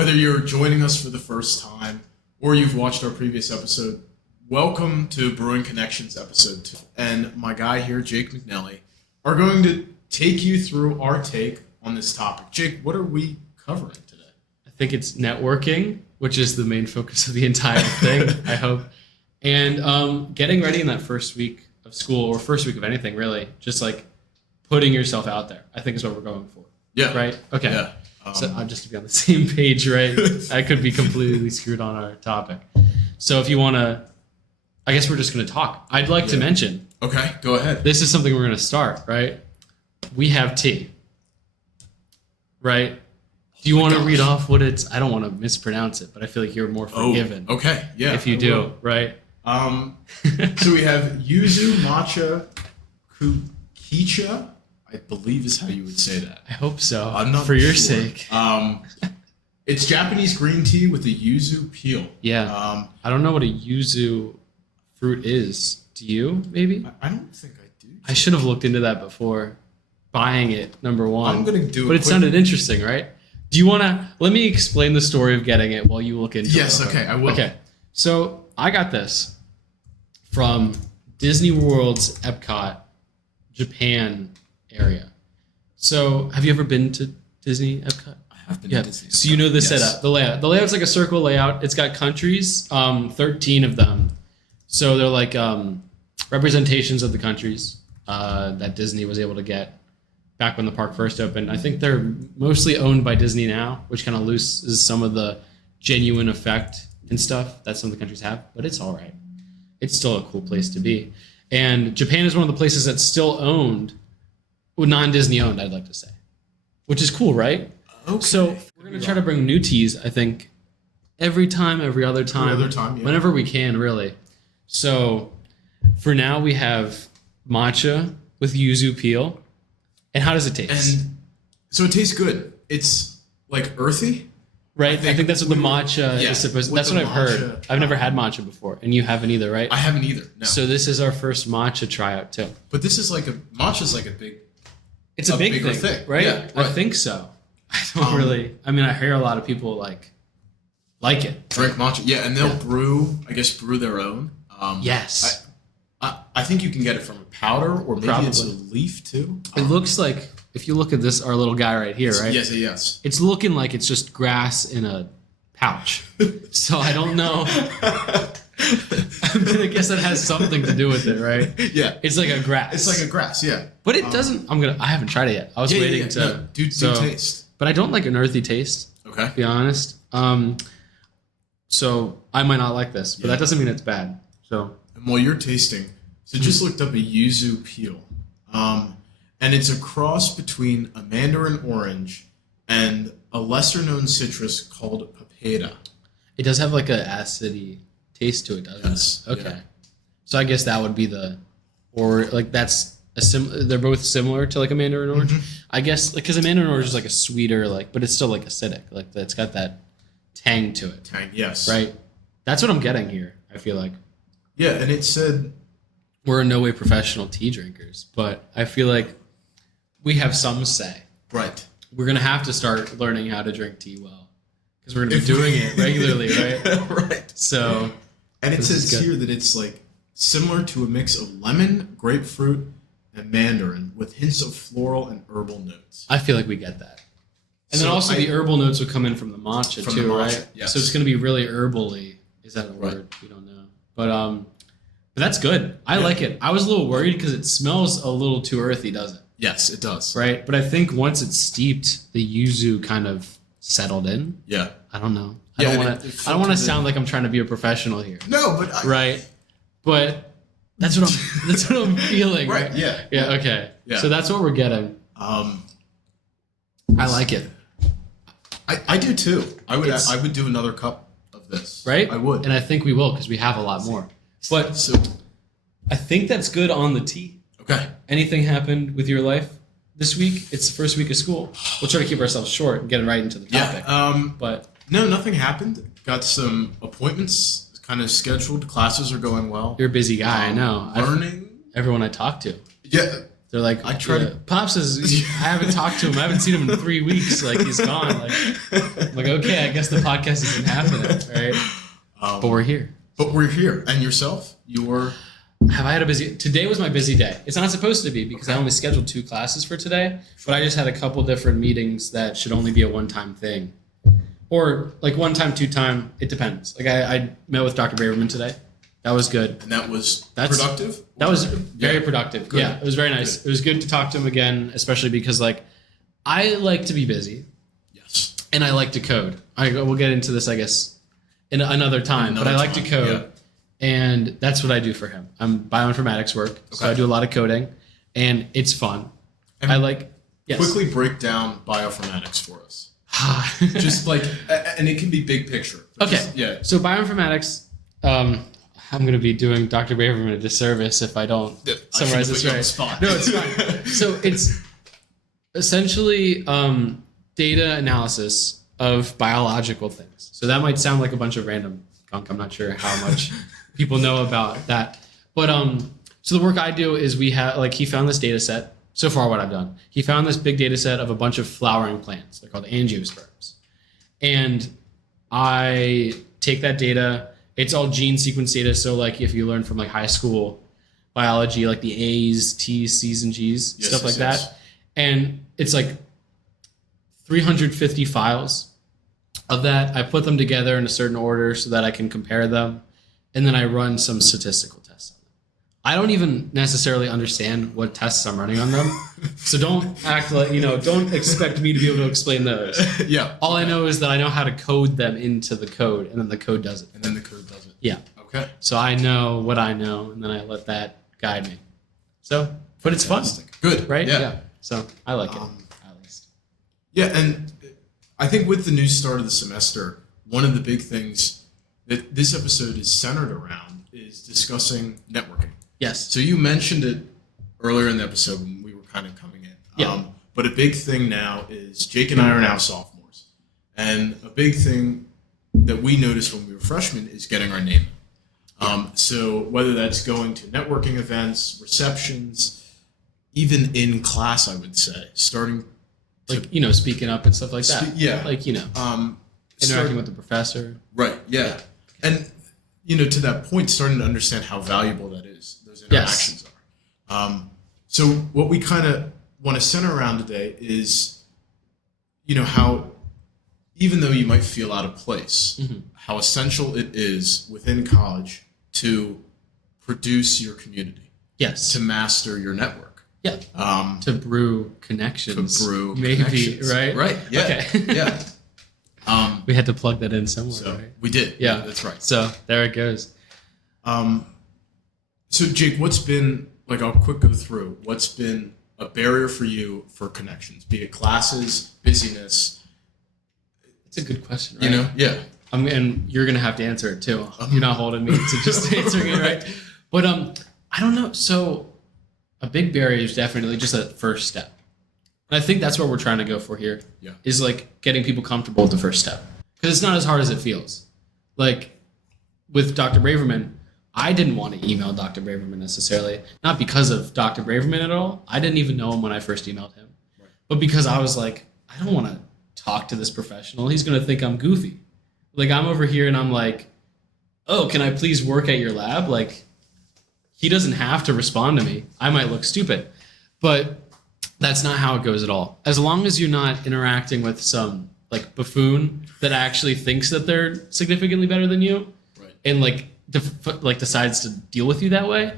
Whether you're joining us for the first time or you've watched our previous episode, welcome to Brewing Connections episode 2. And my guy here, Jake McNelly, are going to take you through our take on this topic. Jake, what are we covering today? I think it's networking, which is the main focus of the entire thing, I hope. And getting ready in that first week of school, or first week of anything, really. Just like putting yourself out there, I think is what we're going for. Yeah. Right? Okay. Yeah. So just to be on the same page, right? I could be completely screwed on our topic. So if you want to, I guess we're just going to talk. I'd like to mention. Okay, go ahead. This is something we're going to start, right? We have tea. Right? Do you want to read off what it's? I don't want to mispronounce it, but I feel like you're more forgiven. Okay, yeah. If you do, right? So we have yuzu matcha kukicha, I believe is how you would say that. I hope so. I'm not for your sure. sake. It's Japanese green tea with a yuzu peel. Yeah. I don't know what a yuzu fruit is. Do you? Maybe. I don't think I do. I should have looked into that before buying it. Number one. I'm gonna do it. But it sounded interesting, right? Do you want to? Let me explain the story of getting it while you look into it. Yes. Okay. I will. Okay. So I got this from Disney World's Epcot, Japan area. So have you ever been to Disney Epcot? I have been to Disney. So you know the setup, the layout. The layout's like a circle layout. It's got countries, 13 of them. So they're like representations of the countries that Disney was able to get back when the park first opened. I think they're mostly owned by Disney now, which kind of loses some of the genuine effect and stuff that some of the countries have, but it's all right. It's still a cool place to be. And Japan is one of the places that's still owned, well, non-Disney owned, I'd like to say, which is cool, right? Okay. So we're going to try to bring new teas, I think, every other time, yeah. Whenever we can, really. So for now, we have matcha with yuzu peel. And how does it taste? And so it tastes good. It's like earthy. Right? I think that's what the matcha is supposed to. That's what I've heard. matcha, I've never had matcha before, and you haven't either, right? I haven't either. No. So this is our first matcha tryout too. But this is like matcha's like a big. It's a big bigger thing, right? Yeah, right. I think so. I don't really. I mean, I hear a lot of people like it. Drink matcha, yeah, and they'll brew their own. Yes. I think you can get it from a powder, or maybe it's a leaf too. It looks like, if you look at this, our little guy right here, right? Yes. It's looking like it's just grass in a pouch. So I don't know. I'm gonna guess that has something to do with it, right? Yeah. It's like a grass. It's like a grass, yeah. But it doesn't. I haven't tried it yet. I was waiting to. No, do taste. But I don't like an earthy taste. Okay. To be honest. So I might not like this, but that doesn't mean it's bad. So. And while you're tasting, so just looked up a yuzu peel, and it's a cross between a mandarin orange and a lesser-known citrus called papaya. It does have like an acidy taste to it, doesn't it? Okay. Yeah. So I guess that would be that's they're both similar to like a mandarin orange. Mm-hmm. I guess because a mandarin orange is like a sweeter, but it's still like acidic. Like it's got that tang to it. Tang, yes. Right? That's what I'm getting here, I feel like. Yeah, and it said we're in no way professional tea drinkers, but I feel like we have some say. Right. We're going to have to start learning how to drink tea well, because we're going to be doing it regularly, right? Right. So, and it says here that it's like similar to a mix of lemon, grapefruit, and mandarin with hints of floral and herbal notes. I feel like we get that. And then also the herbal notes would come in from the matcha too, right? Yes. So it's going to be really herbally. Is that a word? Right. We don't know. But that's good. I like it. I was a little worried because it smells a little too earthy, doesn't it? Yes, it does. Right? But I think once it's steeped, the yuzu kind of settled in. Yeah. I don't know. I don't want to sound like I'm trying to be a professional here. No, but right. But that's what I'm feeling. Right. Yeah. Yeah. Okay. Yeah. So that's what we're getting. I like it. I do too. I would do another cup of this. Right? I would. And I think we will, because we have a lot more. But I think that's good on the tea. Okay. Anything happened with your life this week? It's the first week of school. We'll try to keep ourselves short and get right into the topic. Yeah. But no, nothing happened. Got some appointments kind of scheduled. Classes are going well. You're a busy guy, I know. Learning. Everyone I talk to. Yeah. They're like, I try to. Pops says I haven't talked to him. I haven't seen him in 3 weeks. Like he's gone. I'm like, okay, I guess the podcast isn't happening, right? But we're here. And yourself? Have I had a busy? Today was my busy day. It's not supposed to be because I only scheduled 2 classes for today. But I just had a couple different meetings that should only be a one-time thing, or like one time, 2-time. It depends. Like I met with Dr. Braverman today. That was good. And that's productive? That was very productive. Good. Yeah, it was very nice. Good. It was good to talk to him again, especially because like I like to be busy. Yes. And I like to code. We'll get into this, I guess, in another time. But I like to code, and that's what I do for him. I'm bioinformatics work, so I do a lot of coding, and it's fun. And I like. Yes. Quickly break down bioinformatics for us. Just like, and it can be big picture. Okay. So bioinformatics. I'm going to be doing Dr. Braverman a disservice if I don't summarize this right. No, it's fine. So it's essentially data analysis of biological things. So that might sound like a bunch of random gunk. I'm not sure how much people know about that. But so the work I do is we have, like, he found this data set. So far what I've done. He found this big data set of a bunch of flowering plants. They're called angiosperms. And I take that data. It's all gene sequence data. So like if you learn from like high school biology, like the A's, T's, C's, and G's, stuff like that. And it's like 350 files of that. I put them together in a certain order so that I can compare them. And then I run some statistical tests on them. I don't even necessarily understand what tests I'm running on them. So don't act like, don't expect me to be able to explain those. Yeah. All I know is that I know how to code them into the code, and then the code does it. Yeah. Okay. So I know what I know, and then I let that guide me. So, but it's fun. Good. Right? Yeah. So I like it, at least. Yeah, and I think with the new start of the semester, one of the big things that this episode is centered around is discussing networking. Yes. So you mentioned it earlier in the episode when we were kind of coming in. Yeah. But a big thing now is Jake and I are now sophomores. And a big thing that we noticed when we were freshmen is getting our name. So whether that's going to networking events, receptions, even in class, I would say, starting like, speaking up and stuff like that. Yeah. Like, interacting with the professor. Right. Yeah. And, to that point, starting to understand how valuable that is, those interactions are. So what we kind of want to center around today is, how, even though you might feel out of place, how essential it is within college to produce your community. Yes. To master your network. Yeah. To brew connections. Maybe, connections. Right? Right. Yeah. Okay. Yeah. We had to plug that in somewhere, right? We did. Yeah. That's right. So there it goes. So Jake, what's been, I'll quick go through, what's been a barrier for you for connections, be it classes, busyness? It's a good question, right? Yeah. And you're going to have to answer it too. You're not holding me to just answering it, right? But I don't know. So a big barrier is definitely just that first step. And I think that's what we're trying to go for here. Yeah. Is like getting people comfortable with the first step. Because it's not as hard as it feels. Like with Dr. Braverman, I didn't want to email Dr. Braverman necessarily. Not because of Dr. Braverman at all. I didn't even know him when I first emailed him. Right. But because I was like, I don't want to talk to this professional. He's going to think I'm goofy. Like I'm over here and I'm like, oh, can I please work at your lab? Like he doesn't have to respond to me. I might look stupid. But that's not how it goes at all. As long as you're not interacting with some like buffoon that actually thinks that they're significantly better than you, right, and decides to deal with you that way,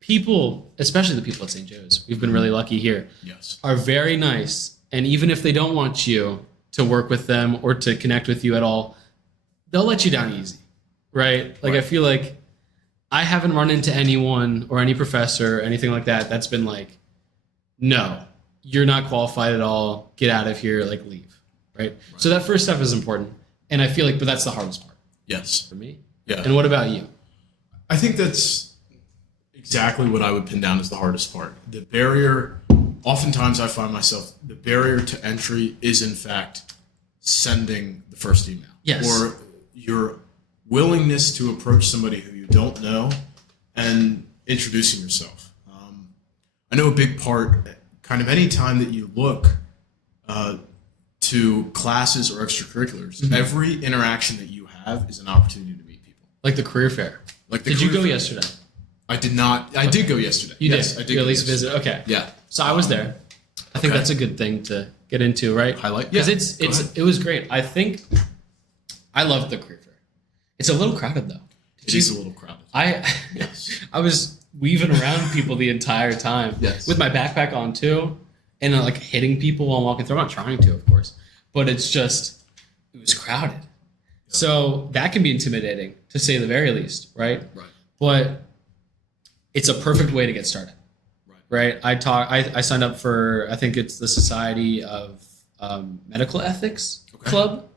people, especially the people at St. Joe's, we've been really lucky here, yes, are very nice. And even if they don't want you to work with them or to connect with you at all, they'll let you down easy, right? Like, right. I feel like I haven't run into anyone or any professor or anything like that that's been like, no, you're not qualified at all. Get out of here. Like, leave. Right? So that first step is important. And I feel like, but that's the hardest part. Yes. For me. Yeah. And what about you? I think that's exactly what I would pin down as the hardest part. The barrier, oftentimes I find myself, the barrier to entry is in fact sending the first email. Yes. Or your willingness to approach somebody who you don't know and introducing yourself. I know a big part, kind of any time that you look to classes or extracurriculars, every interaction that you have is an opportunity to meet people. Like the career fair. Did you go yesterday? I did not. I did go yesterday. You yes, did? I did. You go at least yesterday. visit? Okay. Yeah. So I was there. I think that's a good thing to get into, right? Highlight? Because Yeah, it was great. I think I loved the career fair. It's a little crowded though. It is a little crowded. Yes. I was weaving around people the entire time with my backpack on too, and like hitting people while walking through. I'm not trying to, of course, but it was crowded. So that can be intimidating, to say the very least, right? Right. But it's a perfect way to get started, right? I signed up for, I think it's the Society of Medical Ethics Club,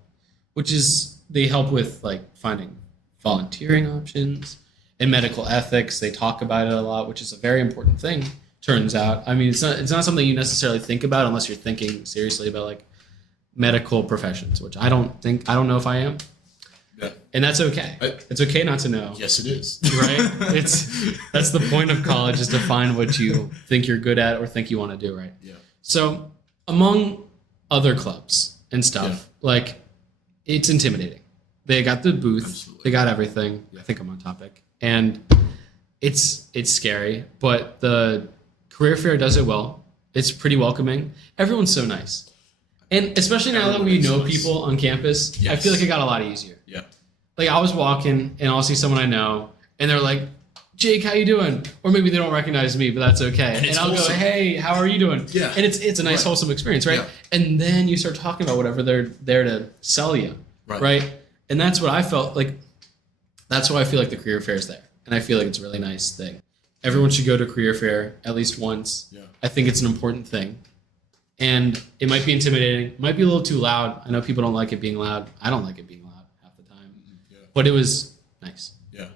which is, they help with like finding volunteering options and medical ethics. They talk about it a lot, which is a very important thing, turns out. I mean, it's not something you necessarily think about unless you're thinking seriously about like medical professions, which I don't know if I am. Yeah. And that's okay. It's okay not to know. Yes, it is. Right? That's the point of college, is to find what you think you're good at or think you want to do, right? Yeah. So among other clubs and stuff, like, it's intimidating. They got the booth, Absolutely. They got everything. I think I'm on topic. And it's scary, but the career fair does it well. It's pretty welcoming. Everyone's so nice. And especially now that we know people on campus, I feel like it got a lot easier. Yeah. Like, I was walking and I'll see someone I know and they're like, Jake, how you doing? Or maybe they don't recognize me, but that's okay. And I'll go, hey, how are you doing? Yeah. And it's a nice, wholesome experience, right? Yeah. And then you start talking about whatever they're there to sell you, right? And that's what I felt like. That's why I feel like the career fair is there. And I feel like it's a really nice thing. Everyone should go to career fair at least once. Yeah. I think it's an important thing. And it might be intimidating. It might be a little too loud. I know people don't like it being loud. I don't like it being loud half the time. Yeah. But it was nice. Yeah.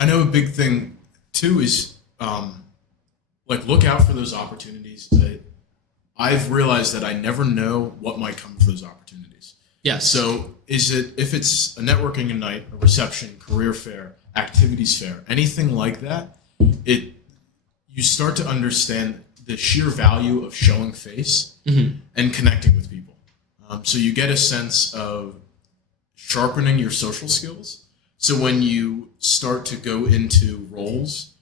I know a big thing too is like, look out for those opportunities. I've realized that I never know what might come for those opportunities. Yes. So if it's a networking night, a reception, career fair, activities fair, anything like that, you start to understand the sheer value of showing face and connecting with people. So you get a sense of sharpening your social skills. So when you start to go into roles,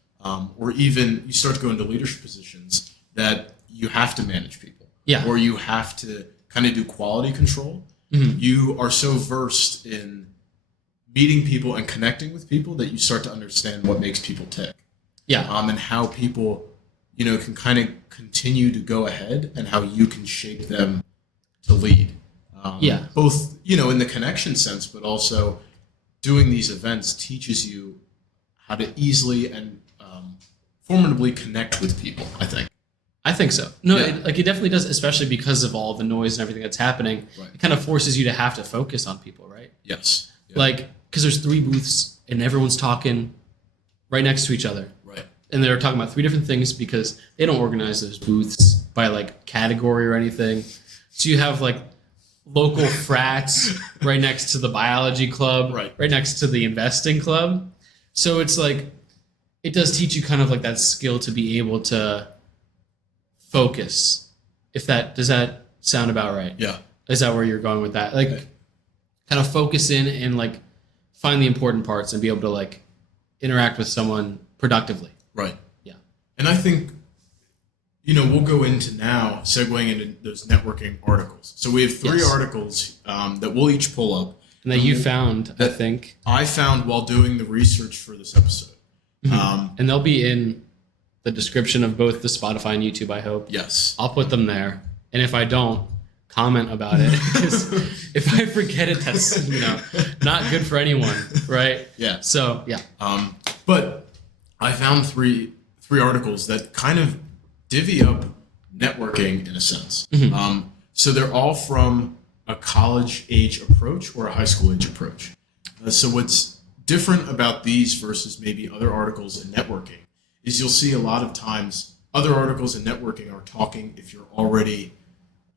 or even you start to go into leadership positions, that you have to manage people, or you have to kind of do quality control, you are so versed in meeting people and connecting with people that you start to understand what makes people tick. And how people, can kind of continue to go ahead, and how you can shape them to lead. Both, in the connection sense, but also doing these events teaches you how to easily and formidably connect with people, I think. I think so. No, it definitely does, especially because of all the noise and everything that's happening. Right. It kind of forces you to have to focus on people, right? Yes. Yeah. Like, because there's 3 booths and everyone's talking right next to each other. Right. And they're talking about 3 different things because they don't organize those booths by like category or anything. So you have like local frats right next to the biology club, right next to the investing club. So it's like, it does teach you kind of like that skill to be able to focus. Does that sound about right? Yeah. Is that where you're going with that? Like, kind of focus in and like find the important parts and be able to like interact with someone productively. Right. Yeah. And I think, we'll go into now segueing into those networking articles. So we have 3 articles that we'll each pull up. And that you found, I think. I found while doing the research for this episode. And they'll be in the description of both the Spotify and YouTube, I hope. Yes. I'll put them there. And if I don't, comment about it. Because if I forget it, that's, not good for anyone, right? Yeah. So, yeah. But I found three articles that kind of divvy up networking in a sense. So they're all from a college age approach or a high school age approach. So what's different about these versus maybe other articles in networking is you'll see a lot of times other articles in networking are talking if you're already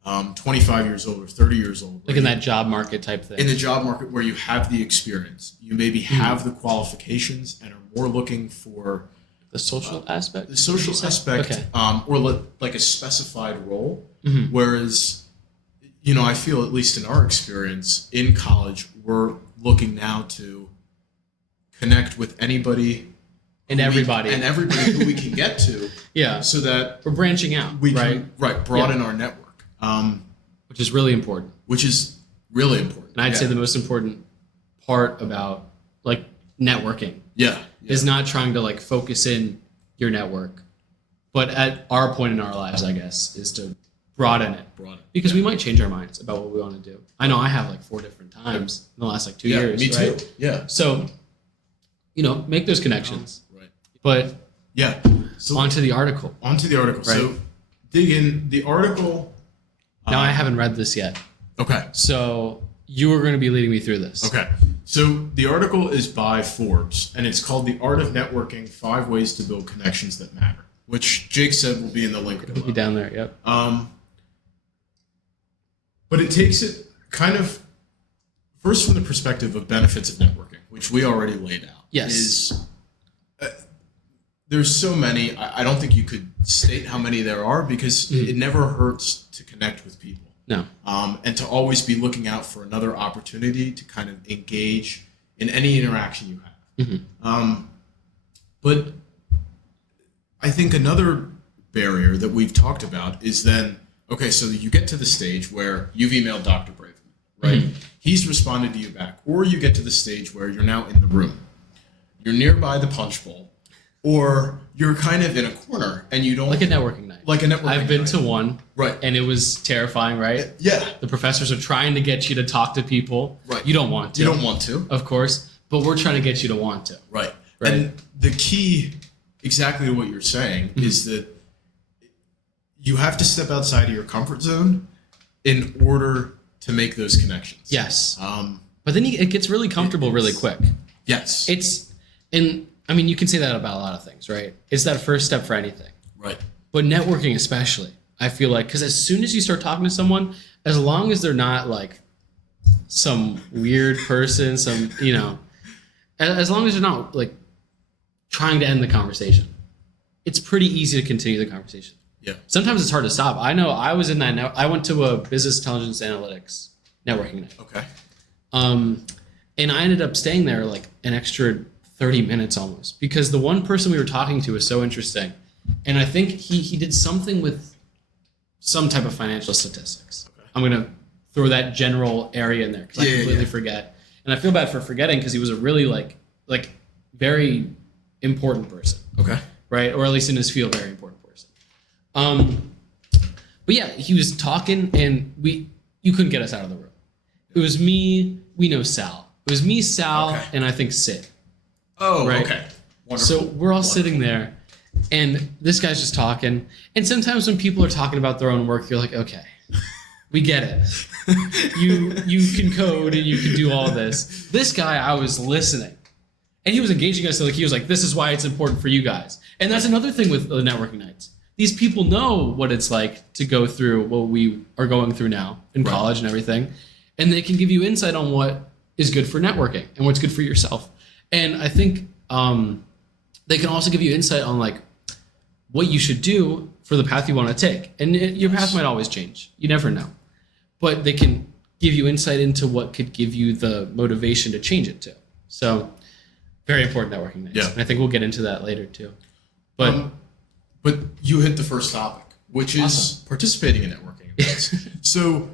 25 years old or 30 years old. Like in that job market type thing. In the job market where you have the experience. You maybe have the qualifications and are more looking for The social aspect? The social aspect, Okay. Like a specified role. Mhm. Whereas, I feel, at least in our experience in college, we're looking now to connect with anybody And everybody. who we can get to, Yeah. so that We're branching out, we right? can broaden our network, Which is really important. which is really important. And I'd say the most important part about like networking yeah is not trying to like focus in your network, but at our point in our lives, I guess, is to broaden it. Because we might change our minds about what we want to do. I know I have like 4 different times in the last like 2 years. Me too. Right? Yeah. So, make those connections. Right. But Yeah. So onto the article. Right. So dig in the article. Now I haven't read this yet. Okay. So you are going to be leading me through this. Okay. So the article is by Forbes, and it's called "The Art of Networking: 5 Ways to Build Connections That Matter," which Jake said will be in the link It'll below. be down there. Yep. But it takes it kind of first from the perspective of benefits of networking, which we already laid out. Yes. There's so many. I don't think you could state how many there are, because it never hurts to connect with people. No. And to always be looking out for another opportunity to kind of engage in any interaction you have. Mm-hmm. But I think another barrier that we've talked about is then, okay, so you get to the stage where you've emailed Dr. Braverman, right? Mm-hmm. He's responded to you back. Or you get to the stage where you're now in the room. You're nearby the punch bowl. Or you're kind of in a corner and you don't... Like a networking night. I've been to one. Right. And it was terrifying, right? Yeah. The professors are trying to get you to talk to people. Right. You don't want to. You don't want to. Of course. But we're trying to get you to want to. Right. Right. And the key, exactly what you're saying, is that you have to step outside of your comfort zone in order to make those connections. Yes. But then it gets really comfortable really quick. Yes. You can say that about a lot of things, right? It's that first step for anything. Right. But networking especially, I feel like, because as soon as you start talking to someone, as long as they're not like some weird person, as long as they're not like trying to end the conversation, it's pretty easy to continue the conversation. Yeah. Sometimes it's hard to stop. I know I was in that. I went to a business intelligence analytics networking night. Okay. And I ended up staying there like an extra 30 minutes almost, because the one person we were talking to was so interesting. And I think he did something with some type of financial statistics. Okay. I'm going to throw that general area in there because I completely forget. And I feel bad for forgetting because he was a really like very important person. Okay. Right? Or at least in his field, very important person. But yeah, he was talking and you couldn't get us out of the room. It was me, we know Sal. It was me, Sal, and I think Sid. Oh, right? Okay. Wonderful. So we're all sitting there, and this guy's just talking. And sometimes when people are talking about their own work, you're like, okay, we get it. You can code and you can do all this. This guy, I was listening, and he was engaging us. So he was like, this is why it's important for you guys. And that's another thing with the networking nights. These people know what it's like to go through what we are going through now in college and everything, and they can give you insight on what is good for networking and what's good for yourself. And I think they can also give you insight on like what you should do for the path you want to take. And your path might always change. You never know. But they can give you insight into what could give you the motivation to change it too. So very important networking nights. Yeah. And I think we'll get into that later too. But you hit the first topic, which is participating in networking events. So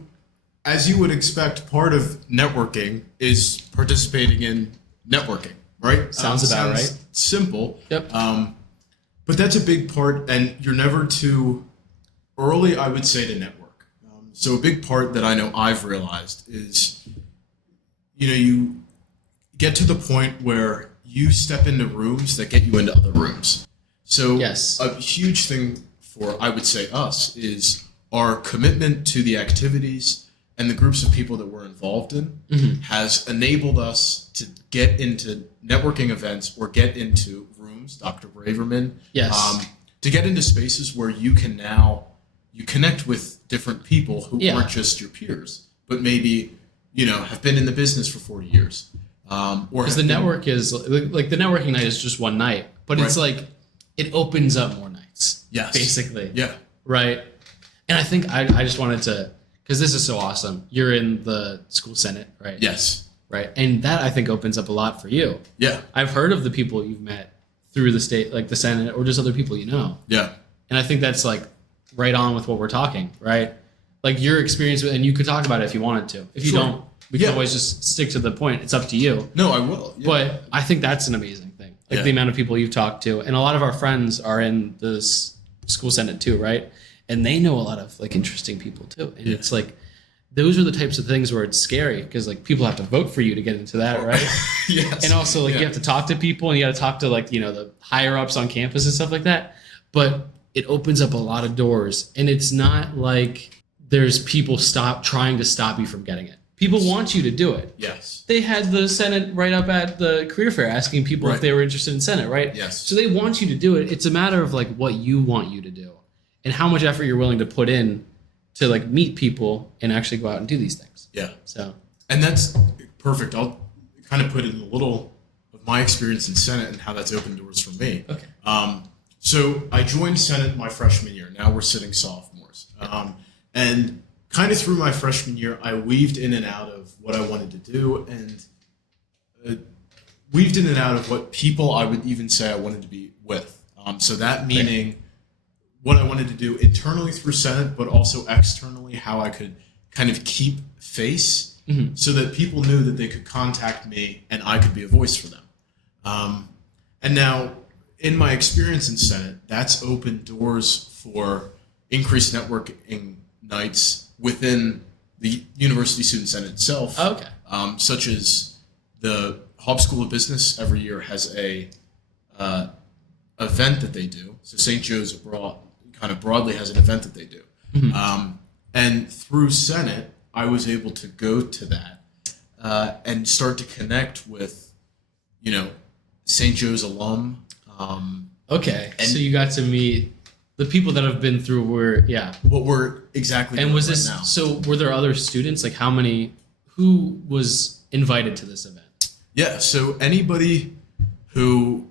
as you would expect, part of networking is participating in networking. Right? Sounds about right. Simple. Yep. But that's a big part, and you're never too early, I would say, to network. So a big part that I know I've realized is, you get to the point where you step into rooms that get you into other rooms. So a huge thing for, I would say, us is our commitment to the activities and the groups of people that we're involved in has enabled us to get into networking events or get into rooms, Dr. Braverman, to get into spaces where you connect with different people who aren't just your peers, but maybe, have been in the business for 40 years. Because the network is like the networking night is just one night, but it's like it opens up more nights. Yes. Basically. Yeah. Right. And I think I just wanted to, because this is so awesome. You're in the school senate, right? Yes. Right. And that I think opens up a lot for you. Yeah. I've heard of the people you've met through the state, like the senate, or just other people you know. Yeah. And I think that's like right on with what we're talking, right? Like your experience with, and you could talk about it if you wanted to. If you don't, we can always just stick to the point. It's up to you. No, I will. Yeah. But I think that's an amazing thing. Like the amount of people you've talked to, and a lot of our friends are in this school senate too, right? And they know a lot of like interesting people too. And it's like, those are the types of things where it's scary because like people have to vote for you to get into that, right? Yes. And also like you have to talk to people and you got to talk to like, the higher ups on campus and stuff like that. But it opens up a lot of doors, and it's not like there's people trying to stop you from getting it. People want you to do it. Yes. They had the Senate right up at the career fair asking people if they were interested in Senate, right? Yes. So they want you to do it. It's a matter of like what you want you to do and how much effort you're willing to put in to like meet people and actually go out and do these things. Yeah. So. And that's perfect. I'll kind of put in a little of my experience in Senate and how that's opened doors for me. Okay. So I joined Senate my freshman year. Now we're sitting sophomores. And kind of through my freshman year, I weaved in and out of what I wanted to do and weaved in and out of what people I would even say I wanted to be with. So that meaning what I wanted to do internally through Senate, but also externally, how I could kind of keep face so that people knew that they could contact me and I could be a voice for them. And now, in my experience in Senate, that's opened doors for increased networking nights within the University Student Senate itself. Okay. Such as the Haupt School of Business every year has a event that they do. So St. Joe's kind of broadly has an event that they do. And through Senate, I was able to go to that and start to connect with, St. Joe's alum. Okay. So you got to meet the people that have been through what we're exactly and doing was this right now. So were there other students? Like who was invited to this event? Yeah, so anybody who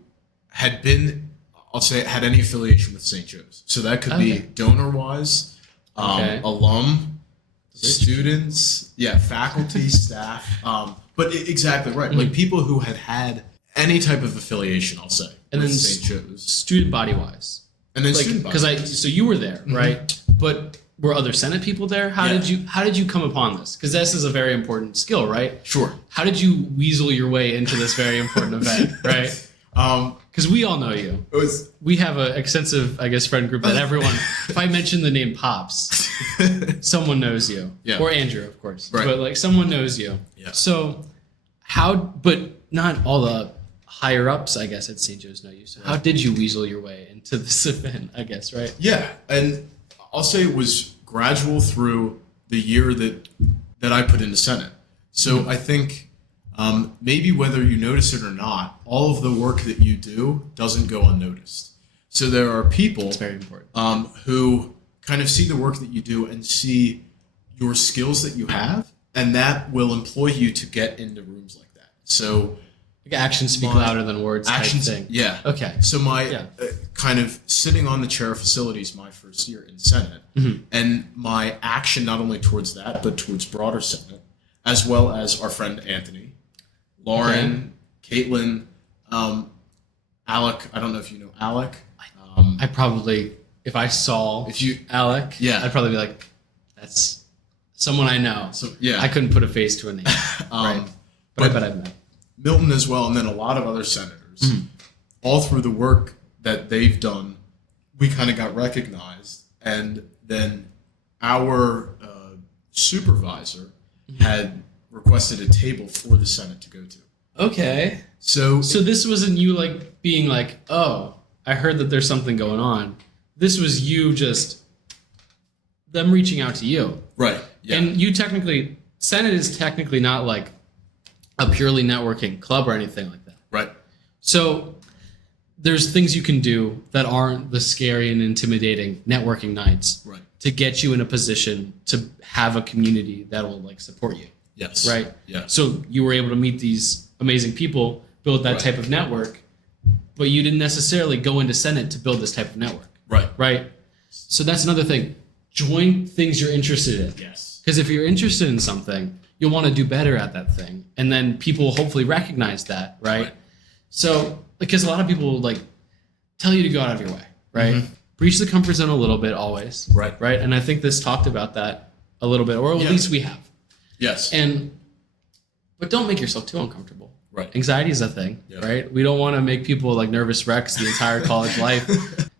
had had any affiliation with St. Joe's. So that could be donor-wise, alum, students, faculty, staff. But exactly right. Like people who had any type of affiliation, I'll say, and with then St. Joe's. Student body-wise. And then so you were there, right? But were other Senate people there? How did you come upon this? Because this is a very important skill, right? Sure. How did you weasel your way into this very important event, right? Because we all know you. We have an extensive, I guess, friend group that everyone. If I mention the name Pops, someone knows you. Yeah. Or Andrew, of course. Right. But like someone knows you. Yeah. So but not all the higher ups, I guess, at St. Joe's know you. So how did you weasel your way into this event, I guess, right? Yeah. And I'll say it was gradual through the year that I put into Senate. So I think maybe whether you notice it or not, all of the work that you do doesn't go unnoticed. So there are people It's very important. Who kind of see the work that you do and see your skills that you have, and that will employ you to get into rooms like that. So Like actions speak louder than words type thing. Yeah. Okay. So my kind of sitting on the chair of facilities my first year in Senate, and my action not only towards that, but towards broader Senate, as well as our friend Anthony, Lauren, Caitlin, Alec. I don't know if you know Alec. I probably, if I saw Alec, I'd probably be like, that's someone I know. So I couldn't put a face to a name. Right. But I bet I've met. Milton as well, and then a lot of other senators. All through the work that they've done, we kind of got recognized, and then our supervisor had requested a table for the Senate to go to. Okay. So this wasn't you like being like, oh, I heard that there's something going on. This was you just them reaching out to you. Right. Yeah. And you Senate is technically not like a purely networking club or anything like that. Right. So there's things you can do that aren't the scary and intimidating networking nights to get you in a position to have a community that will like support you. Yes. Right. Yeah. So you were able to meet these amazing people, build that type of network, but you didn't necessarily go into Senate to build this type of network. Right. So that's another thing. Join things you're interested in. Yes. Because if you're interested in something, you'll want to do better at that thing. And then people will hopefully recognize that, right? So, because a lot of people will like tell you to go out of your way, right? Mm-hmm. Breach the comfort zone a little bit always. Right. And I think this talked about that a little bit, or at least we have. Yes. But don't make yourself too uncomfortable. Right. Anxiety is a thing, right? We don't want to make people like nervous wrecks the entire college life.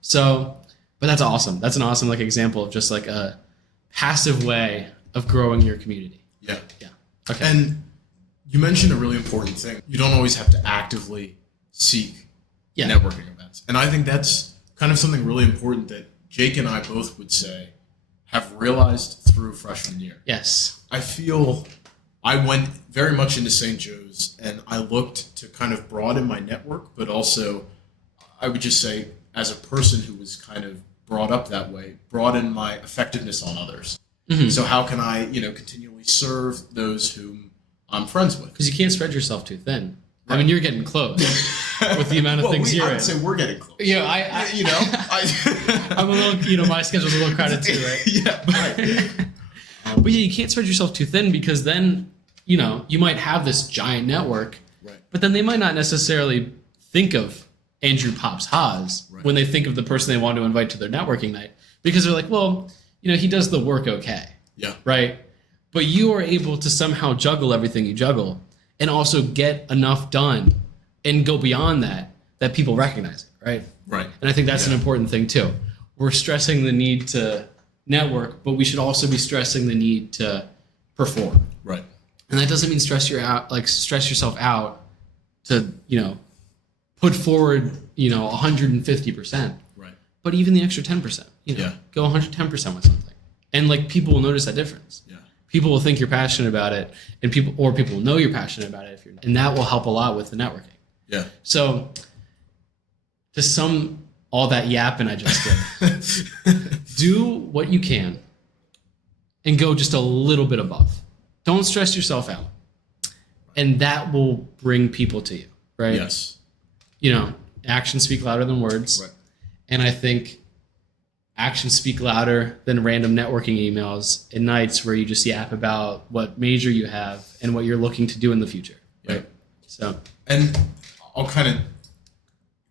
So, but that's awesome. That's an awesome like example of just like a passive way of growing your community. Yeah. Okay. And you mentioned a really important thing. You don't always have to actively seek networking events. And I think that's kind of something really important that Jake and I both would say have realized through freshman year. Yes. I feel I went very much into St. Joe's and I looked to kind of broaden my network, but also I would just say as a person who was kind of brought up that way, broaden my effectiveness on others. Mm-hmm. So how can I, continually serve those whom I'm friends with? Because you can't spread yourself too thin. Right. I mean, you're getting close with the amount of things you're in. I would say we're getting close. I'm a little, my schedule's a little crowded too, right? But you can't spread yourself too thin because then, you might have this giant network, but then they might not necessarily think of Andrew Pops Haas when they think of the person they want to invite to their networking night because they're like, well, he does the work okay. Yeah. Right. But you are able to somehow juggle everything you juggle and also get enough done and go beyond that people recognize it. Right. Right. And I think that's an important thing too. We're stressing the need to network, but we should also be stressing the need to perform. Right. And that doesn't mean stress yourself out to, put forward, 150%. Right. But even the extra 10%, go 110% with something. And like people will notice that difference. Yeah. People will think you're passionate about it and people will know you're passionate about it if you're not. And that will help a lot with the networking. Yeah. So to sum all that yapping I just did, do what you can and go just a little bit above. Don't stress yourself out. And that will bring people to you, right? Yes. Actions speak louder than words. Right. And I think actions speak louder than random networking emails and nights where you just yap about what major you have and what you're looking to do in the future. Right. Yeah. So. And I'll kind of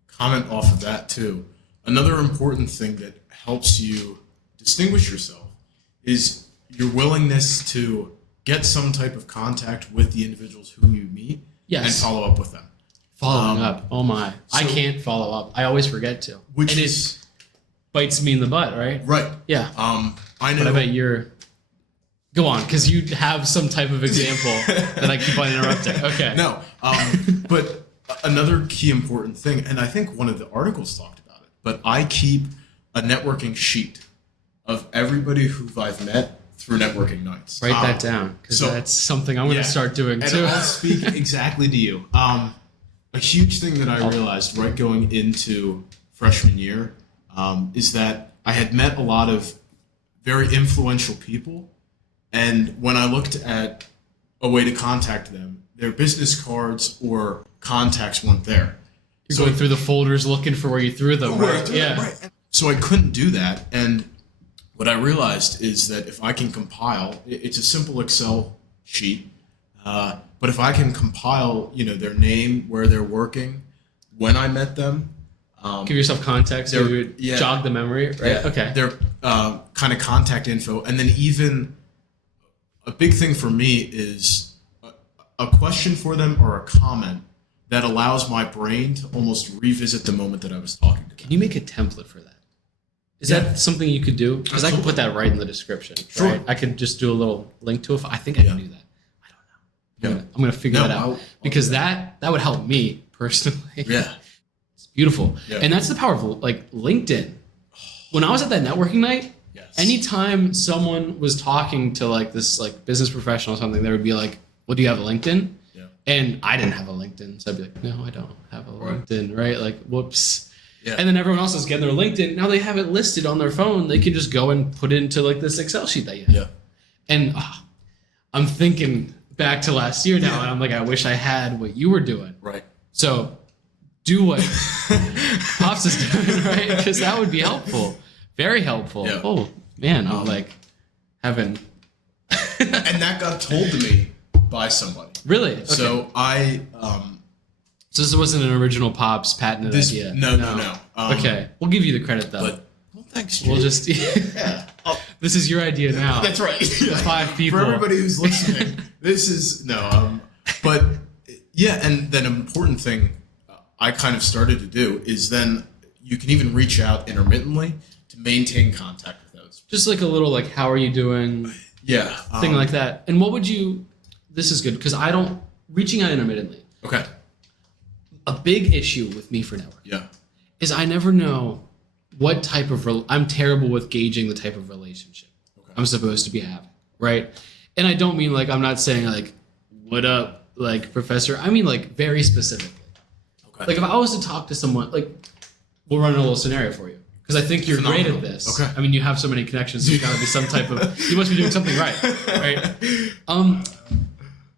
comment off of that too. Another important thing that helps you distinguish yourself is your willingness to get some type of contact with the individuals who you meet and follow up with them. Following up. Oh my. So, I can't follow up. I always forget to. It bites me in the butt, right? Right. Yeah. I know. But I bet you're... Go on, because you have some type of example that I keep on interrupting. Okay. No. But another key important thing, and I think one of the articles talked about it, but I keep a networking sheet of everybody who I've met through networking nights. Write that down, because that's something I'm going to start doing too. And I'll speak exactly to you. A huge thing that I realized right going into freshman year is that I had met a lot of very influential people, and when I looked at a way to contact them, their business cards or contacts weren't there. You're going through the folders looking for where you threw them, right? Yeah. Right. So I couldn't do that, and what I realized is that if I can compile, it's a simple Excel sheet, but if I can compile, their name, where they're working, when I met them, give yourself context, jog the memory, right? Yeah, okay. Their kind of contact info, and then even a big thing for me is a question for them or a comment that allows my brain to almost revisit the moment that I was talking to them. Can you make a template for that? Is that something you could do? Because I can put that right in the description. Sure. Right? I could just do a little link to it. I think I can do that. I'm going to figure that out because that would help me personally. Yeah. It's beautiful. Yeah. And that's the power of LinkedIn. When I was at that networking night, anytime someone was talking to this business professional or something, they would be like, well, do you have a LinkedIn? Yeah. And I didn't have a LinkedIn. So I'd be like, no, I don't have a LinkedIn. Right? Whoops. Yeah. And then everyone else is getting their LinkedIn. Now they have it listed on their phone. They can just go and put it into this Excel sheet that you have. Yeah. And I'm thinking back to last year now, and I'm like, I wish I had what you were doing. Right. So do what Pops is doing, right? Because that would be helpful. Very helpful. Yeah. Oh, man. I'm like having... And that got told to me by somebody. Really? Okay. So So this wasn't an original Pops patented idea? No. Okay. We'll give you the credit, though. Well, thanks, Jake. We'll just... Yeah. This is your idea now. That's right. The 5 people. For everybody who's listening, this is... No, but... Yeah, and then an important thing I kind of started to do is then you can even reach out intermittently to maintain contact with those. Just like a little, like, how are you doing... Yeah. Thing like that. And what would you... This is good, because I don't... Reaching out intermittently. Okay. A big issue with me for networking. Yeah. Is I never know what type of... I'm terrible with gauging the type of relationship I'm supposed to be having, right? And I don't mean, like, I'm not saying, like, what up, like, professor. I mean, like, very specifically. Okay. Like, if I was to talk to someone... Like, we'll run a little scenario for you. Because I think you're great at this. Okay. I mean, you have so many connections, so there's got to be some type of... You must be doing something right?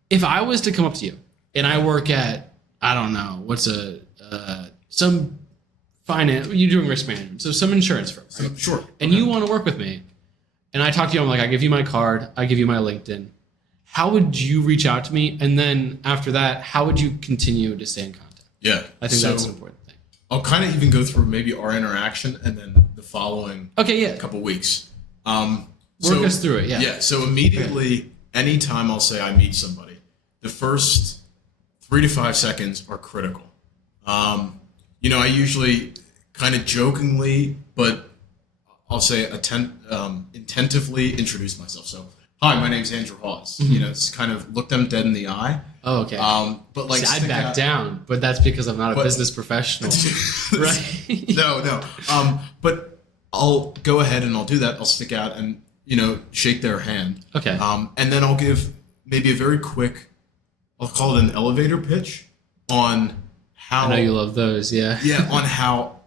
If I was to come up to you, and I work at, I don't know, what's some finance... You're doing risk management, so some insurance firm, right? Sure. And you want to work with me, and I talk to you, I'm like, I give you my card, I give you my LinkedIn. How would you reach out to me? And then after that, how would you continue to stay in contact? Yeah. I think that's an important thing. I'll kind of even go through maybe our interaction and then the following couple weeks. Work us through it, yeah. Yeah, so immediately, anytime I'll say I meet somebody, the first 3 to 5 seconds are critical. I usually kind of jokingly, but I'll say attentively introduce myself. So, hi, my name's Andrew Haas. Mm-hmm. It's kind of look them dead in the eye. Oh, okay. But like, see, I'd back down, but that's because I'm not a business professional, right? No. But I'll go ahead and I'll do that. I'll stick out and shake their hand. Okay. And then I'll give maybe a very quick, I'll call it an elevator pitch on how. I know you love those, yeah. Yeah, on how,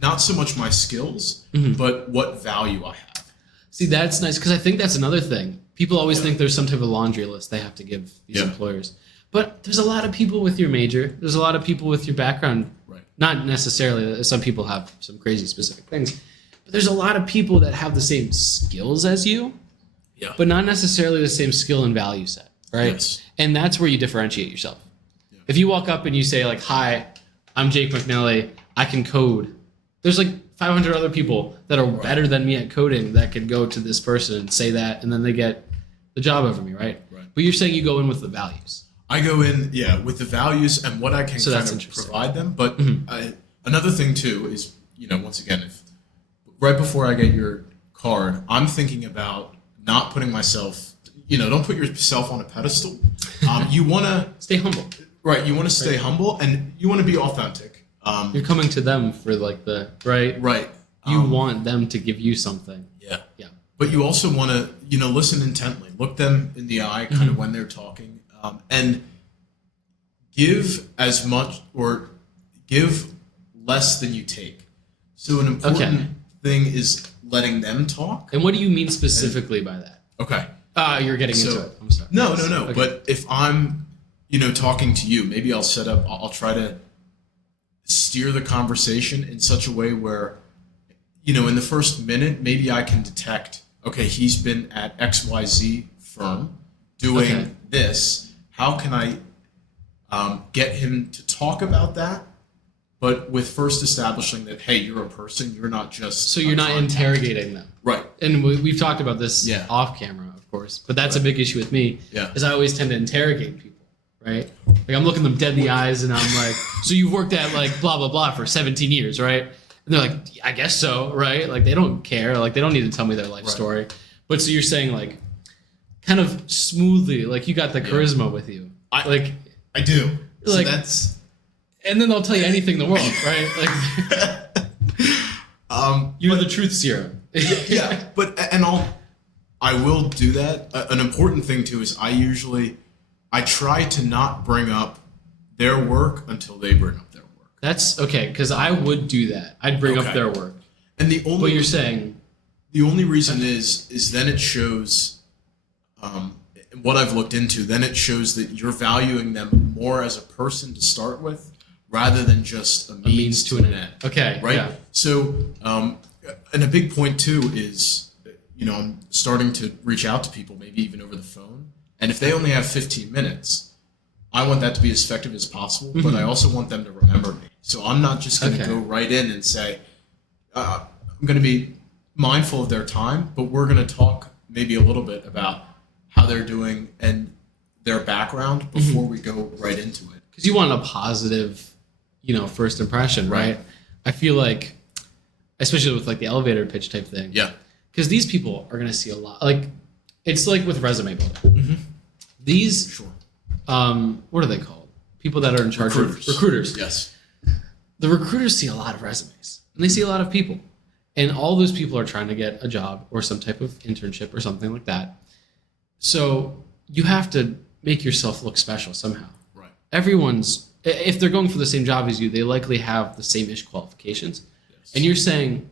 not so much my skills, but what value I have. See, that's nice because I think that's another thing. People always think there's some type of laundry list they have to give these employers. But there's a lot of people with your major. There's a lot of people with your background. Right. Not necessarily. Some people have some crazy specific things. But there's a lot of people that have the same skills as you, but not necessarily the same skill and value set, right? Yes. And that's where you differentiate yourself. Yeah. If you walk up and you say, like, hi, I'm Jake McNelly. I can code. There's like 500 other people that are better than me at coding that could go to this person and say that, and then they get the job over me, right? But you're saying you go in with the values. I go in, with the values and what I can kind of provide them. But another thing too is, once again, if right before I get your card, I'm thinking about not putting myself, don't put yourself on a pedestal. You want to stay humble. Right. You want to stay humble and you want to be authentic. You're coming to them for like the right. You want them to give you something. Yeah. Yeah. But you also want to, listen intently, look them in the eye, kind of when they're talking, and give as much or give less than you take. So an important thing is letting them talk. And what do you mean specifically by that? Okay. You're getting into it. I'm sorry. No. Okay. But if I'm, talking to you, maybe I'll try to steer the conversation in such a way where, in the first minute, maybe I can detect, okay, he's been at XYZ firm doing this. How can I get him to talk about that? But with first establishing that, hey, you're a person, you're not just... So you're not interrogating them. Right. And we've talked about this off camera, of course. But that's a big issue with me, is I always tend to interrogate people, right? Like I'm looking them dead in the eyes and I'm like, so you've worked at like blah, blah, blah for 17 years, right? And they're like, I guess so, right? Like they don't care. Like they don't need to tell me their life story. But so you're saying like kind of smoothly, like you got the charisma with you. I do. Like, so that's... And then they'll tell you anything in the world, right? Like, you're the truth serum. Yeah, but I will do that. An important thing too is I try to not bring up their work until they bring up their work. That's okay, because I would do that. I'd bring up their work. And what you're saying, the only reason is then it shows. What I've looked into, then it shows that you're valuing them more as a person to start with, rather than just a means to an end. Okay. Right. Yeah. So, and a big point too is, I'm starting to reach out to people, maybe even over the phone. And if they only have 15 minutes, I want that to be as effective as possible, but I also want them to remember me. So I'm not just going to go right in and say, I'm going to be mindful of their time, but we're going to talk maybe a little bit about how they're doing and their background before we go right into it. Because you want a positive, first impression, right? I feel like, especially with like the elevator pitch type thing. Yeah. Because these people are going to see a lot. Like, it's like with resume building. These, what are they called? People that are in charge of recruiters. Yes. The recruiters see a lot of resumes and they see a lot of people. And all those people are trying to get a job or some type of internship or something like that. So you have to make yourself look special somehow. Right. Everyone's, if they're going for the same job as you, they likely have the same-ish qualifications. Yes. And you're saying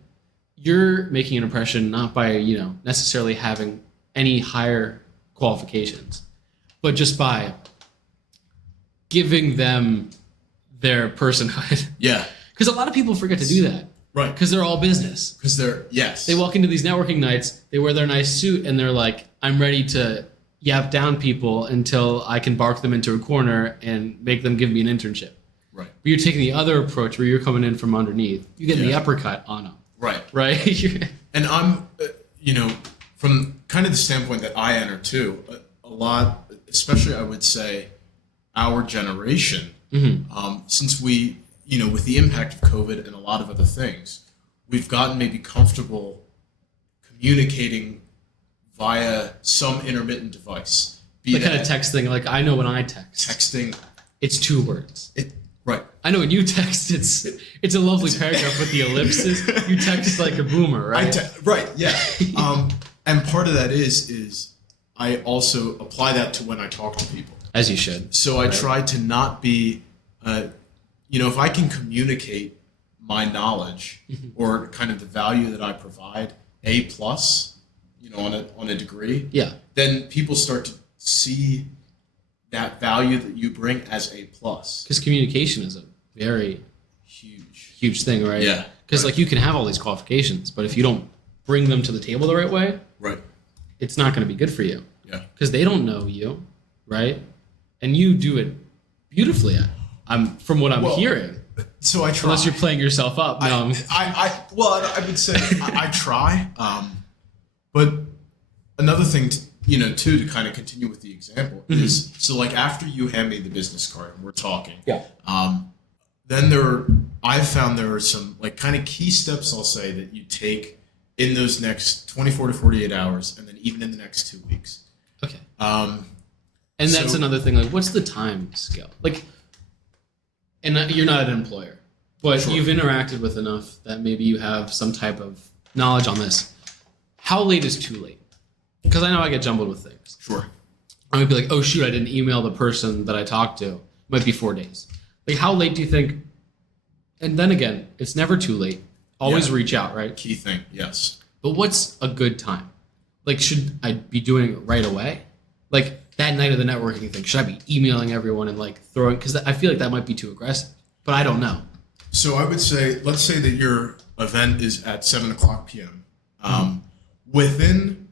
you're making an impression not by, necessarily having any higher qualifications, but just by giving them their personhood. Yeah. Because a lot of people forget to do that. Right. Because they're all business. Because they walk into these networking nights, they wear their nice suit, and they're like, I'm ready to yap down people until I can bark them into a corner and make them give me an internship. Right. But you're taking the other approach where you're coming in from underneath. You get the uppercut on them. Right. Right? And I'm, from kind of the standpoint that I enter too, a lot, especially I would say our generation, since we, with the impact of COVID and a lot of other things, we've gotten maybe comfortable communicating via some intermittent device. The kind of text thing, like I know when I text. Texting. It's 2 words. Right. I know when you text, it's a lovely paragraph with the ellipses. You text like a boomer, right? Right, yeah. And part of that is I also apply that to when I talk to people. As you should. So I try to not be, if I can communicate my knowledge or kind of the value that I provide, A+, on a degree, then people start to see that value that you bring as A+. Because communication is a very huge thing, right? Yeah. Because like you can have all these qualifications, but if you don't bring them to the table the right way, it's not going to be good for you. Yeah. Because they don't know you, right? And you do it beautifully. From what I'm hearing. So I try. Unless you're playing yourself up. No. I would say I try. But another thing, too, to kind of continue with the example is, so like after you hand me the business card and we're talking, then I've found there are some like kind of key steps I'll say that you take in those next 24 to 48 hours and then even in the next 2 weeks. Okay. And that's another thing, like what's the time scale? Like, and you're not an employer, but you've interacted with enough that maybe you have some type of knowledge on this. How late is too late? Because I know I get jumbled with things. Sure. I might be like, oh shoot, I didn't email the person that I talked to. It might be 4 days. Like how late do you think? And then again, it's never too late. Always reach out, right? Key thing, yes. But what's a good time? Like should I be doing it right away? Like that night of the networking thing, should I be emailing everyone and like throwing, because I feel like that might be too aggressive, but I don't know. So I would say, let's say that your event is at 7:00 p.m. Within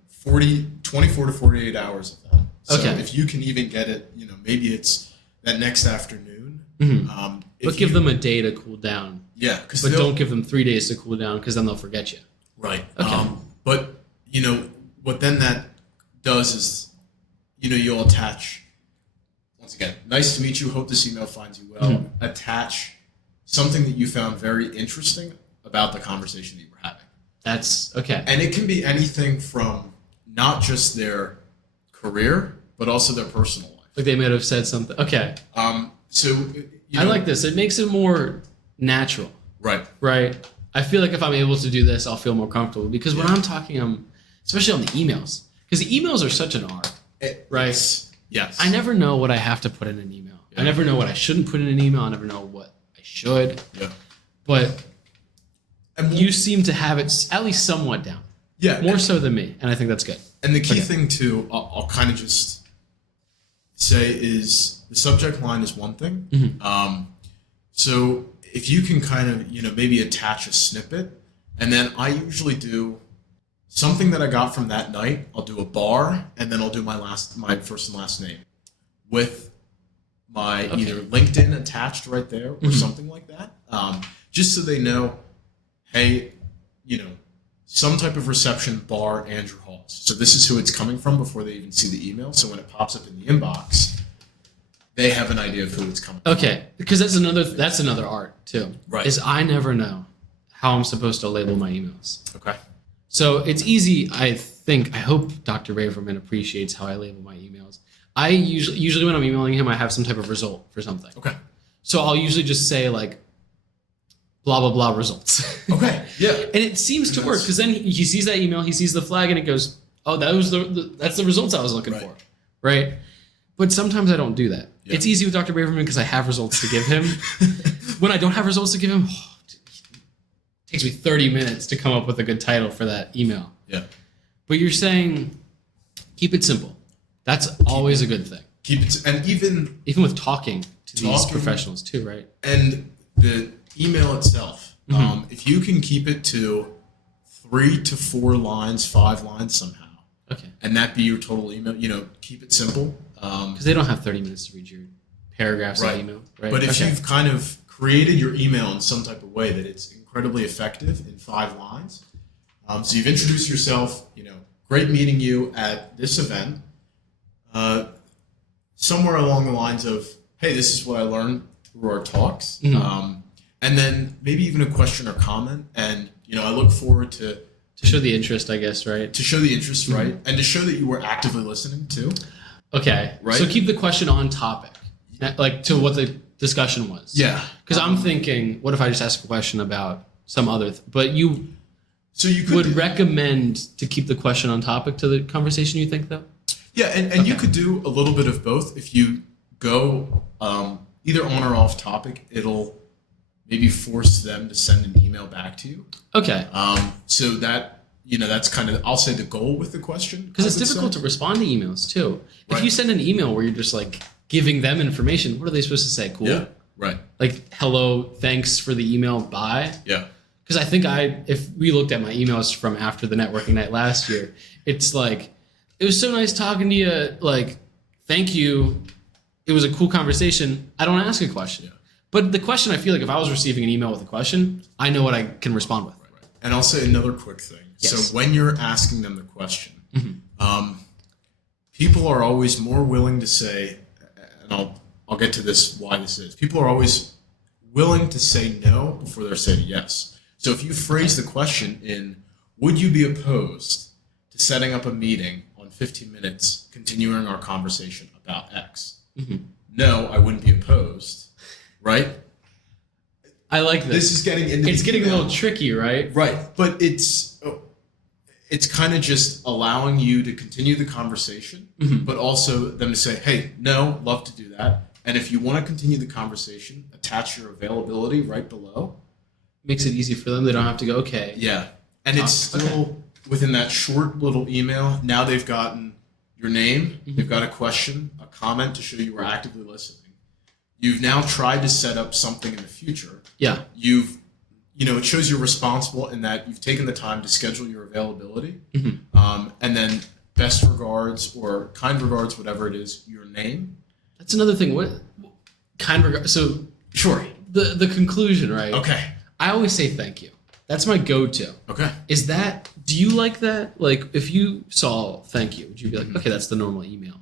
24 to 48 hours of that. So if you can even get it, maybe it's that next afternoon. But give them a day to cool down. Yeah. But don't give them 3 days to cool down because then they'll forget you. Right. Okay. But, what then that does is, you'll attach, once again, nice to meet you, hope this email finds you well, attach something that you found very interesting about the conversation that you were having. That's okay. And it can be anything from not just their career, but also their personal life. Like they might have said something. Okay. So I like this. It makes it more natural. Right. Right. I feel like if I'm able to do this, I'll feel more comfortable because when I'm talking, especially on the emails, because the emails are such an art. Right. Yes. I never know what I have to put in an email. Yeah. I never know what I shouldn't put in an email. I never know what I should. Yeah. But you seem to have it at least somewhat down. Yeah. More so than me. And I think that's good. And the key thing too, I'll kind of just say is the subject line is one thing. So if you can kind of, maybe attach a snippet, and then I usually do something that I got from that night. I'll do a bar, and then I'll do my first and last name with my either LinkedIn attached right there or something like that, just so they know, hey, some type of reception, bar, Andrew Halls. So this is who it's coming from before they even see the email. So when it pops up in the inbox, they have an idea of who it's coming from. Okay, because that's another art too. Right. Is I never know how I'm supposed to label my emails. Okay. So it's easy. I hope Dr. Raverman appreciates how I label my emails. I usually when I'm emailing him, I have some type of result for something. Okay. So I'll usually just say like, blah blah blah results. Okay. Yeah. And it seems to work because then he sees that email, he sees the flag, and it goes, oh, that's the results I was looking for, right? But sometimes I don't do that. Yeah. It's easy with Dr. Braverman because I have results to give him. When I don't have results to give him, it takes me 30 minutes to come up with a good title for that email. Yeah. But you're saying keep it simple. That's always a good thing. Keep it, and even with talking to these professionals too, right? And the email itself, if you can keep it to 3 to 4 lines, 5 lines somehow, and that be your total email, keep it simple. Because they don't have 30 minutes to read your paragraphs of email, right? But if you've kind of created your email in some type of way that it's incredibly effective in 5 lines, so you've introduced yourself, great meeting you at this event, somewhere along the lines of, hey, this is what I learned through our talks, and then maybe even a question or comment, and I look forward to show the interest, I guess, right? To show the interest, right, and to show that you were actively listening too. Okay, right. So keep the question on topic, like to what the discussion was. Yeah, because I'm thinking, what if I just ask a question about some other? But you would recommend to keep the question on topic to the conversation. You think though? Yeah, and you could do a little bit of both. If you go either on or off topic, it'll maybe force them to send an email back to you. Okay. So that, that's kind of, I'll say, the goal with the question. Because it's difficult to respond to emails too. Right. If you send an email where you're just like giving them information, what are they supposed to say? Cool. Yeah. Right. Like, hello, thanks for the email, bye. Yeah. Because I think if we looked at my emails from after the networking night last year, it's like, it was so nice talking to you. Like, thank you. It was a cool conversation. I don't ask a question. Yeah. But the question, I feel like if I was receiving an email with a question, I know what I can respond with. Right. And I'll say another quick thing. Yes. So when you're asking them the question, people are always more willing to say, and I'll get to this, why this is. People are always willing to say no before they're saying yes. So if you phrase the question in, would you be opposed to setting up a meeting on 15 minutes, continuing our conversation about X? No, I wouldn't be opposed. Right? I like this. This is getting into it's getting a little tricky, right? Right. But it's kind of just allowing you to continue the conversation, but also them to say, hey, no, love to do that. And if you want to continue the conversation, attach your availability right below. Makes it easy for them. They don't have to go, okay. Yeah. And it's still within that short little email. Now they've gotten your name, they've got a question, a comment to show you were actively listening. You've now tried to set up something in the future. Yeah. It shows you're responsible in that you've taken the time to schedule your availability. And then best regards or kind regards, whatever it is, your name. That's another thing. What kind regards? So sure. The conclusion, right? Okay. I always say thank you. That's my go-to. Okay. Do you like that? Like if you saw thank you, would you be like, okay, that's the normal email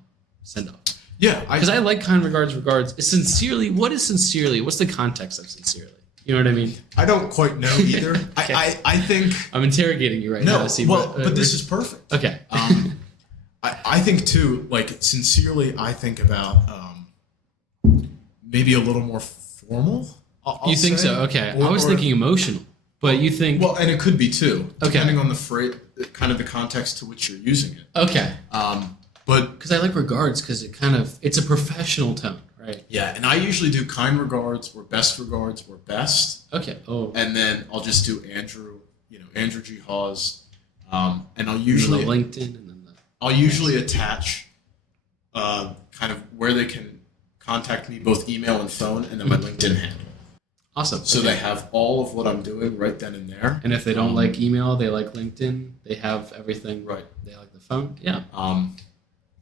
send off? Yeah, because I like kind regards. Sincerely, what is sincerely? What's the context of sincerely? You know what I mean? I don't quite know either. Okay. I think I'm interrogating you right now. But this is perfect. Okay. I think too, like sincerely, I think about maybe a little more formal. You think so? Okay. I was thinking emotional, but you think and it could be too, depending on the phrase, kind of the context to which you're using it. Okay. But because I like regards because it's a professional tone, right? Yeah, and I usually do kind regards or best regards or best. Okay. Oh. And then I'll just do Andrew G. Haas, and I'll usually and LinkedIn and then I'll usually attach kind of where they can contact me, both email and phone, and then my LinkedIn handle. Awesome. So they have all of what I'm doing right then and there. And if they don't like email, they like LinkedIn. They have everything. Right. They like the phone. Yeah.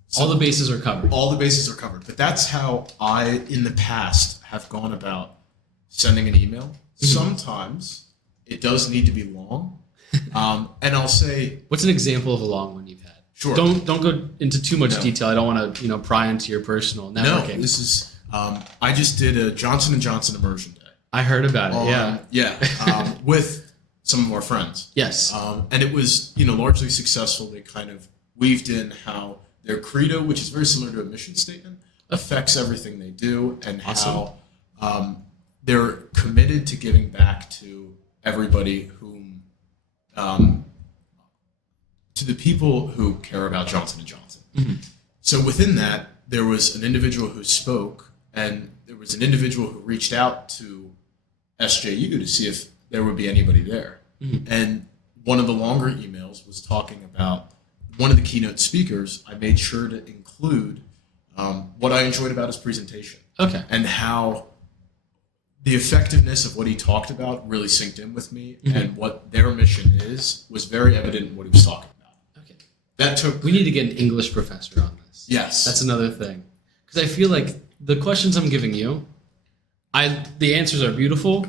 So all the bases are covered. All the bases are covered. But that's how I, in the past, have gone about sending an email. Mm-hmm. Sometimes it does need to be long. And I'll say... What's an example of a long one you've had? Sure. Don't go into too much detail. I don't want to pry into your personal networking. No, this is... I just did a Johnson & Johnson immersion day. I heard about it, yeah. Yeah, with some of our friends. Yes. And it was, largely successful. They kind of weaved in how their credo, which is very similar to a mission statement, affects everything they do, and how they're committed to giving back to everybody whom, to the people who care about Johnson & Johnson. Mm-hmm. So within that, there was an individual who spoke, and there was an individual who reached out to SJU to see if there would be anybody there. Mm-hmm. And one of the longer emails was talking about one of the keynote speakers. I made sure to include what I enjoyed about his presentation. Okay. And how the effectiveness of what he talked about really synced in with me, mm-hmm. and what their mission is was very evident in what he was talking about. Okay. We need to get an English professor on this. Yes. That's another thing. Because I feel like the questions I'm giving you, the answers are beautiful,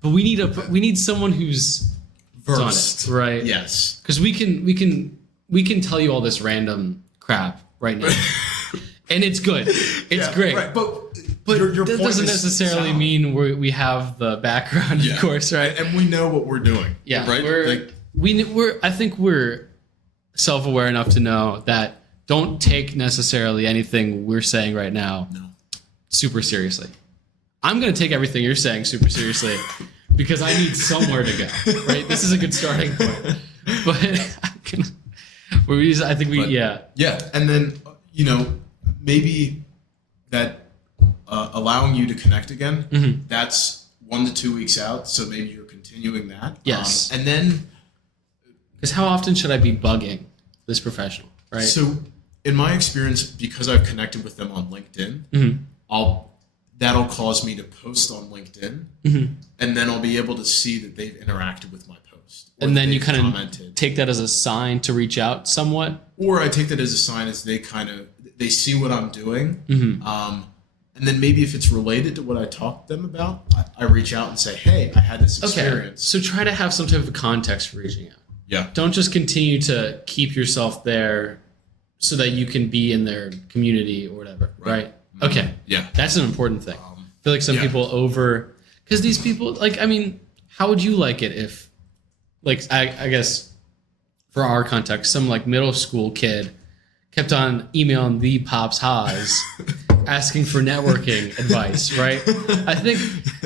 but we need someone who's versed on it, right? Yes. Because we can tell you all this random crap right now, and it's good. It's great. Right. But your that point doesn't necessarily mean we have the background, of course, right? And we know what we're doing. Yeah. Right. I think we're self-aware enough to know that don't take necessarily anything we're saying right now super seriously. I'm going to take everything you're saying super seriously because I need somewhere to go, right? This is a good starting point. But Yeah. And then, maybe that allowing you to connect again, mm-hmm. that's 1 to 2 weeks out. So maybe you're continuing that. Yes. And then... Because how often should I be bugging this professional, right? So in my experience, because I've connected with them on LinkedIn, mm-hmm. That'll cause me to post on LinkedIn, mm-hmm. and then I'll be able to see that they've interacted with my post. And then you kind of take that as a sign to reach out somewhat? Or I take that as a sign as they see what I'm doing. Mm-hmm. And then maybe if it's related to what I talked to them about, I reach out and say, hey, I had this experience. So try to have some type of context for reaching out. Yeah. Don't just continue to keep yourself there so that you can be in their community or whatever, right? Okay. Yeah. That's an important thing. I feel like some people because these people, how would you like it if, I guess for our context, some middle school kid kept on emailing the Pops Haas asking for networking advice, right? I think,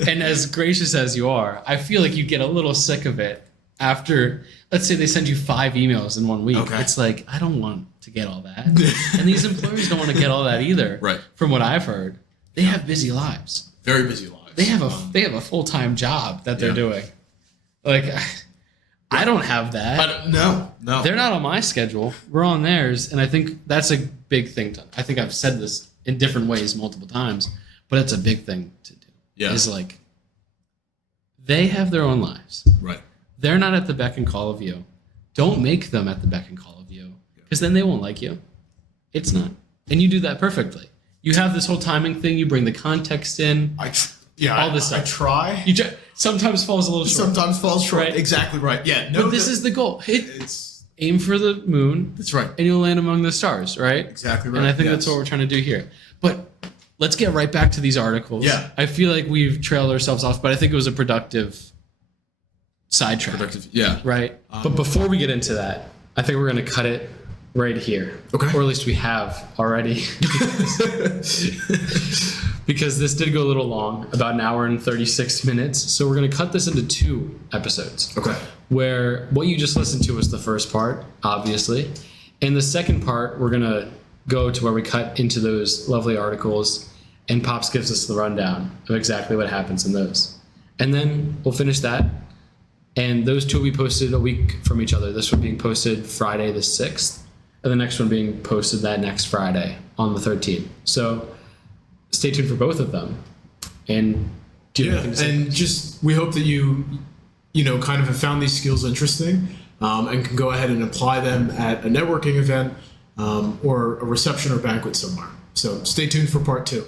and as gracious as you are, I feel like you get a little sick of it after, let's say they send you 5 emails in 1 week. Okay. It's like, I don't want to get all that. And these employers don't want to get all that either. Right. From what I've heard. They have busy lives. Very busy lives. They have a full-time job that they're doing. I don't have that. No. They're not on my schedule. We're on theirs. And I think that's a big thing I think I've said this in different ways multiple times, but it's a big thing to do. Yeah. Is they have their own lives. Right. They're not at the beck and call of you. Don't make them at the beck and call of you, because then they won't like you. It's not. And you do that perfectly. You have this whole timing thing. You bring the context in. All this stuff. I try. Sometimes falls a little short. Sometimes falls short. Right? Exactly right. Yeah. No, but this is the goal. Aim for the moon. That's right. And you'll land among the stars, right? Exactly right. And I think that's what we're trying to do here. But let's get right back to these articles. Yeah. I feel like we've trailed ourselves off, but I think it was a productive sidetrack. Yeah. Right? But before we get into that, I think we're going to cut it right here. Okay. Or at least we have already. Because this did go a little long, about an hour and 36 minutes. So we're going to cut this into 2 episodes. Okay. Where what you just listened to was the first part, obviously. And the second part, we're going to go to where we cut into those lovely articles, and Pops gives us the rundown of exactly what happens in those. And then we'll finish that. And those 2 will be posted a week from each other. This one being posted Friday the 6th, and the next one being posted that next Friday on the 13th. So stay tuned for both of them. And Yeah, and just we hope that you kind of have found these skills interesting and can go ahead and apply them at a networking event or a reception or banquet somewhere. So stay tuned for part 2.